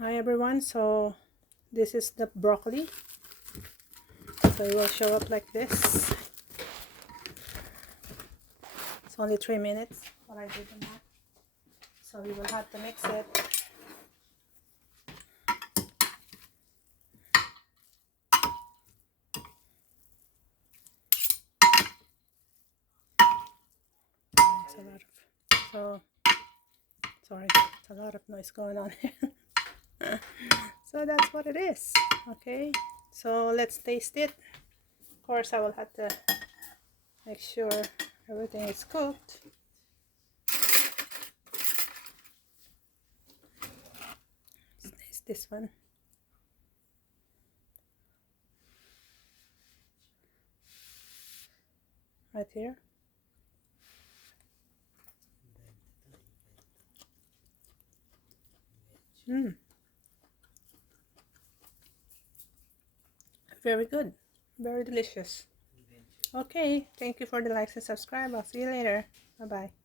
Hi everyone, so this is the broccoli. So it will show up like this. It's only 3 minutes what I did in that. So we will have to mix it. It's a lot of, sorry, it's a lot of noise going on here. So that's what it is. Okay, so let's taste it. Of course I will have to make sure everything is cooked. Let's taste this one. Right here. Very good. Very delicious. Okay, thank you for the likes and subscribe. I'll see you later. Bye-bye.